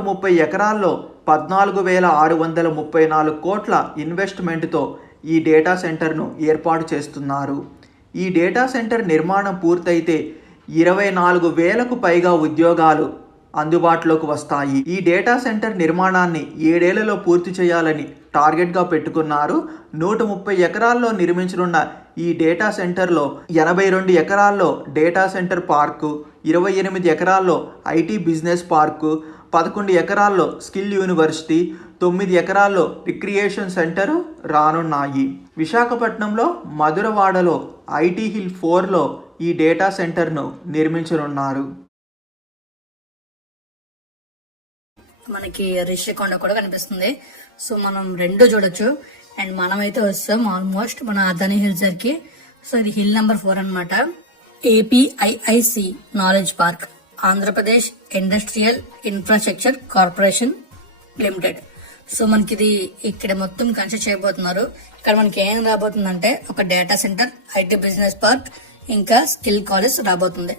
130 ఎకరాల్లో 14,634 కోట్ల ఇన్వెస్ట్మెంట్తో ఈ డేటా సెంటర్ను ఏర్పాటు చేస్తున్నారు. ఈ డేటా సెంటర్ నిర్మాణం పూర్తయితే 24,000కు పైగా ఉద్యోగాలు అందుబాటులోకి వస్తాయి. ఈ డేటా సెంటర్ నిర్మాణాన్ని 7 ఏళ్లలో పూర్తి చేయాలని టార్గెట్గా పెట్టుకున్నారు. 130 ఎకరాల్లో నిర్మించనున్న ఈ డేటా సెంటర్లో 82 ఎకరాల్లో డేటా సెంటర్ పార్కు, 28 ఎకరాల్లో ఐటీ బిజినెస్ పార్కు, 11 ఎకరాల్లో స్కిల్ యూనివర్సిటీ, 9 ఎకరాల్లో రిక్రియేషన్ సెంటర్ రానున్నాయి. విశాఖపట్నంలో మధురవాడలో ఐటీ హిల్ 4లో ఈ డేటా సెంటర్ను నిర్మించనున్నారు. మనకి రిషికొండ కూడా కనిపిస్తుంది. సో మనం రెండు చూడొచ్చు. అండ్ మనమైతే వస్తాం ఆల్మోస్ట్ మన అదాని హిల్స్ దగ్గరికి. సో ఇది హిల్ నెంబర్ 4 అనమాట. APIIC knowledge park, Andhra Pradesh industrial infrastructure corporation limited. So మనకి ఇది ఇక్కడ మొత్తం కన్స్ట్రక్ట్ చేయబోతున్నారు. ఇక్కడ మనకి ఏం రాబోతుందంటే ఒక data centre, IT business park, ఇంకా స్కిల్ కాలేజ్ రాబోతుంది.